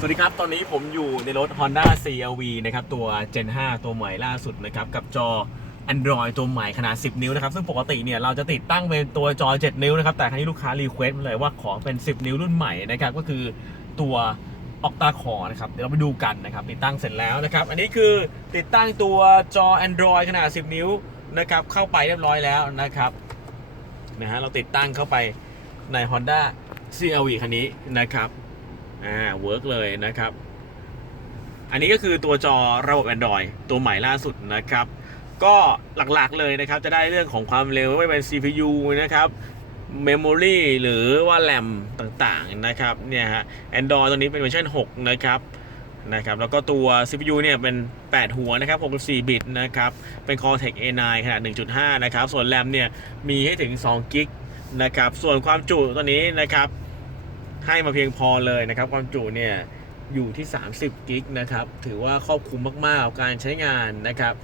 สวัสดีครับ ตอนนี้ผมอยู่ในรถ Honda CRV นะครับ ตัว Gen 5 ตัวใหม่ล่าสุดนะครับ กับจอ Android ตัวใหม่ขนาด 10 นิ้วนะครับ ซึ่งปกติเนี่ย เราจะติดตั้งเป็นตัวจอ 7 นิ้วนะครับ แต่ครั้งนี้ลูกค้ารีเควสต์มาเลยว่าขอเป็น 10 นิ้วรุ่นใหม่นะครับ ก็คือตัว Octa Core นะครับ เดี๋ยวเราไปดูกันนะครับ ติดตั้งเสร็จแล้วนะครับ อันนี้คือติดตั้งตัวจอ Android ขนาด 10 นิ้วนะครับ เข้าไปเรียบร้อยแล้วนะครับ นะฮะ เราติดตั้งเข้าไปใน Honda CRV คันนี้นะครับ อ่าเวิร์กเลยนะครับ อันนี้ก็คือตัวจอระบบ Android ตัวใหม่ล่าสุดนะครับ ก็หลักๆเลยนะครับ จะได้เรื่องของความเร็วไม่ว่าเป็น CPU นะครับ Memory หรือว่า RAM ต่างๆนะครับเนี่ยฮะ Android ตัวนี้เป็นเวอร์ชัน6 นะครับนะครับแล้วก็ตัว CPU เนี่ยเป็น 8 หัวนะครับ 64 บิตนะครับ เป็น Cortex A9 ขนาด 1.5 นะครับ ส่วน RAM เนี่ยมีให้ถึง2กิกนะครับ ส่วนความจุตัวนี้นะครับ ให้มาเพียงพอเลยนะครับ ความจุเนี่ยอยู่ที่ 30 กิกนะครับ ถือว่าครอบคลุมมากๆการใช้งานนะครับ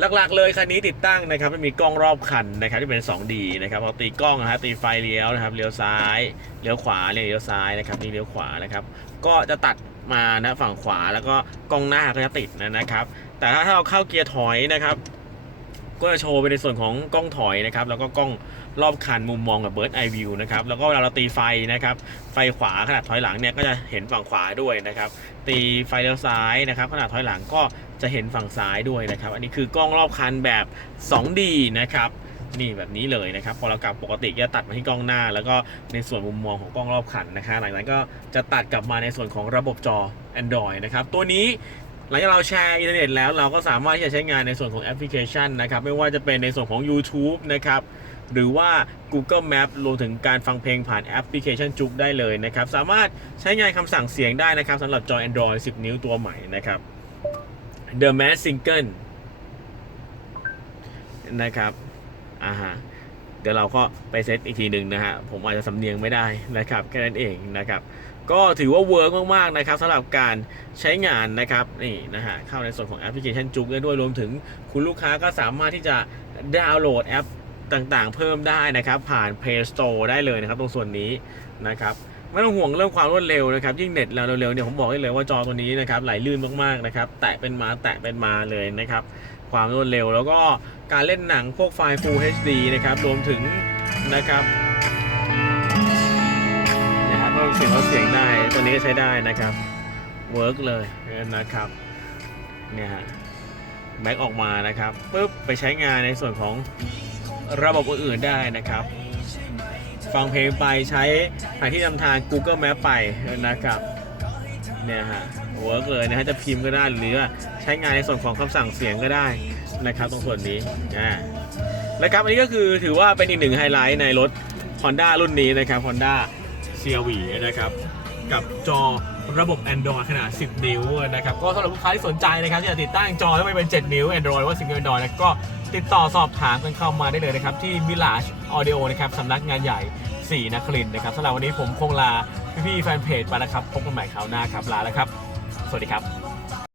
หลักๆ เลยคันนี้ติดตั้งนะครับมันมีกล้องรอบคันนะครับที่เป็น 2D นะครับเราตีกล้องนะครับตีไฟเลี้ยวนะครับเลี้ยวซ้ายเลี้ยวขวาเลี้ยวซ้ายนะครับนี่เลี้ยวขวานะครับ ก็จะตัดมานะฝั่งขวาแล้วก็กล้องหน้าก็จะติดนะครับ แต่ถ้าเราเข้าเกียร์ถอยนะครับ ก็จะโชว์ไปในส่วนของกล้องถอยนะครับ แล้วก็กล้องรอบคันมุมมองกับ Bird Eye View นะครับ แล้วก็เวลาเราตีไฟนะครับ ไฟขวาขนาดถอยหลังเนี่ยก็จะเห็นฝั่งขวาด้วยนะครับ ตีไฟเลี้ยวซ้ายนะครับ ขนาดถอยหลังก็จะเห็นฝั่งซ้ายด้วยนะครับ อันนี้คือกล้องรอบคันแบบ 2D นะครับนี่แบบนี้เลยนะครับ พอเรากลับปกติก็ตัดมาที่กล้องหน้า แล้วก็ในส่วนมุมมองของกล้องรอบคันนะคะหลังจากนั้นก็จะตัดกลับมาในส่วนของระบบจอ Android นะครับ ตัวนี้ หลังจากเราแชร์อินเทอร์เน็ตแล้วเราก็สามารถที่จะใช้งานในส่วนของแอปพลิเคชันนะครับ ไม่ว่าจะเป็นในส่วนของ YouTube นะครับ หรือว่า Google Map รวมถึงการฟังเพลงผ่านแอปพลิเคชันจุกได้เลยนะครับ สามารถใช้งานคำสั่งเสียงได้นะครับสำหรับจอ Android 10 นิ้วตัวใหม่นะครับ The Mask Single นะครับอ่าฮะ ดี๋ยวเราก็ไปเซตอีกทีหนึ่งนะฮะผมอาจจะสำเนียงไม่ได้นะครับแค่นั้นเองนะครับก็ถือว่าเวิร์กมากๆนะครับสำหรับการใช้งานนะครับนี่นะฮะเข้าในส่วนของแอปพลิเคชันจุกได้ด้วยรวมถึงคุณลูกค้าก็สามารถที่จะดาวน์โหลดแอปต่างๆ เพิ่มได้นะครับผ่าน Play Store ได้เลยนะครับตรงส่วนนี้นะครับไม่ต้องห่วงเรื่องความรวดเร็วนะครับยิ่งเน็ตเราเร็วๆเนี่ยผมบอกได้เลยว่าจอตัวนี้นะครับไหลลื่นมากๆนะครับแตะเป็นมาแตะเป็นมาเลยนะครับ ความรวดเร็ว แล้วก็การเล่นหนังพวกไฟล์ Full HD นะครับรวมถึงนะครับนะครับเพิ่มเสียงลดเสียงได้ตัวนี้ก็ใช้ได้นะครับเวิร์กเลยนะครับเนี่ยฮะแบ็กออกมานะครับปุ๊บไปใช้งานในส่วนของระบบอื่นๆได้นะครับ ฟังเพลงไปใช้แผนที่นำทาง Google Map ไปนะครับเนี่ยฮะ เวิร์กเลยนะฮะจะพิมพ์ก็ได้หรือว่าใช้งานในส่วนของคำสั่งเสียงก็ได้นะครับตรงส่วนนี้อ่าแล้วครับอันนี้ก็คือถือว่าเป็นอีกหนึ่งไฮไลท์ในรถ Honda รุ่นนี้นะครับ Honda CRV นะครับ กับจอระบบ Android ขนาด 10 นิ้วนะครับ ก็สำหรับลูกค้าที่สนใจนะครับที่จะติดตั้งจอไม่ว่าเป็น 7 นิ้ว Android หรือว่า 10 นิ้ว Android นะก็ติดต่อสอบถามกันเข้ามาได้เลยนะครับ ที่ Mirage Audio นะครับสำนักงานใหญ่4นครินทร์นะครับสำหรับวันนี้ผมคงลาพี่ๆแฟนเพจไปแล้วครับ พบกันใหม่คราวหน้าครับ ลาแล้วครับ สวัสดีครับ